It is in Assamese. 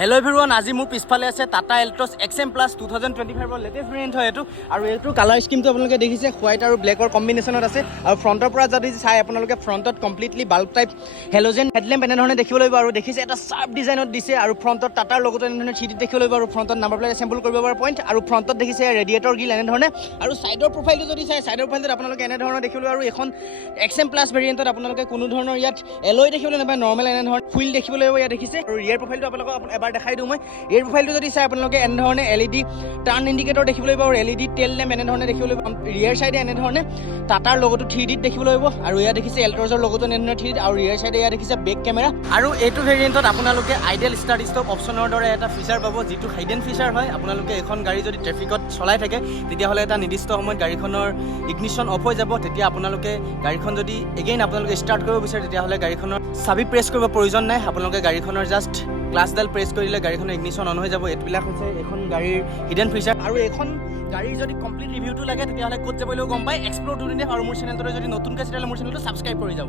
হেল্ল' এভৰিৱান, আজি মোৰ পিছফালে আছে টাটা এল্ট্ৰছ XM প্লাছ 2025ৰ লেটেষ্ট ভেৰিয়েণ্ট হয় এইটো। আৰু এইটো কালাৰ স্কিমটো আপোনালোকে দেখিছে হোৱাইট আৰু ব্লেকৰ কম্বিনেশ্যনত আছে। আৰু ফ্ৰণ্টৰ পৰা যদি চাই আপোনালোকে ফ্ৰণ্টত completely bulb type halogen headlamp এনেধৰণে দেখিব লাগিব। আৰু দেখিছে এটা শ্বাৰ্প ডিজাইনত দিছে আৰু ফ্ৰণ্টত টাটাৰ লগতো এনেধৰণে 3D দেখিব লাগিব। আৰু ফ্ৰণ্টত নাম্বাৰ প্লেট এছেম্বল কৰিব পৰা পইণ্ট আৰু ফ্ৰণ্টত দেখিছে ৰেডিয়েটৰ গিল এনেধৰণে। আৰু ছাইডৰ প্ৰফাইলটো যদি চাই ছাইডৰ প্ৰফাইলটোত আপোনালোকে এনেধৰণৰ দেখিব লাগিব। আৰু এখন XM প্লাছ ভেৰিয়েণ্টত আপোনালোকে কোনো ধৰণৰ ইয়াত এলয় দেখিবলৈ নাপায়, নৰ্মেল এনেধৰণৰ ফুইল দেখিব লাগিব ইয়াত দেখিছে। আৰু ৰিয়াৰ প্ৰফাইলটো আপোনালোকক এবাৰ দেখাই দিওঁ মই। এই প্ৰফাইলটো যদি চাই আপোনালোকে এনেধৰণে LED টাৰ্ণ ইণ্ডিকেটৰ দেখিব লাগিব আৰু LED টেইল লেম্প এনেধৰণে দেখিব লাগিব। ৰিয়াৰ চাইডে এনেধৰণে টাটাৰ লগতো 3D দেখিব লাগিব। আৰু ইয়াত দেখিছে এল্ট্ৰছৰ লগতো এনেধৰণে 3D। আৰু ৰিয়াৰ চাইডে ইয়াত দেখিছে বেক কেমেৰা। আৰু এইটো ভেৰিয়েণ্টত আপোনালোকে আইডিয়েল ষ্টাৰ্ট ষ্টপ অপশ্যনৰ দৰে এটা ফিচাৰ পাব, যিটো হাইডেন ফিচাৰ হয়। আপোনালোকে এখন গাড়ী যদি ট্ৰেফিকত চলাই থাকে তেতিয়াহ'লে এটা নিৰ্দিষ্ট সময়ত গাড়ীখনৰ ইগনিশ্যন অফ হৈ যাব। তেতিয়া আপোনালোকে গাড়ীখন যদি এগেইন আপোনালোকে ষ্টাৰ্ট কৰিব বিচাৰে তেতিয়াহ'লে গাড়ীখনৰ চাবি প্ৰেছ কৰিব প্ৰয়োজন নাই। আপোনালোকে গাড়ীখনৰ জাষ্ট ক্লাছডাল প্ৰেছ কৰিলে গাড়ীখনৰ ইগনিশ্যন অন হৈ যাব। এইবিলাক হৈছে এখন গাড়ীৰ হিডেন ফিচাৰ। আৰু এখন গাড়ীৰ যদি কমপ্লিট ৰিভিউটো লাগে তেতিয়াহ'লে ক'ত যাব গম পায়, এক্সপ্ল'ৰ টু ইণ্ডিয়া। আৰু মোৰ চেনেলটোৰে যদি নতুনকৈ তেতিয়াহ'লে মোৰ চেনেলটো ছাবস্ক্ৰাইব কৰি যাব।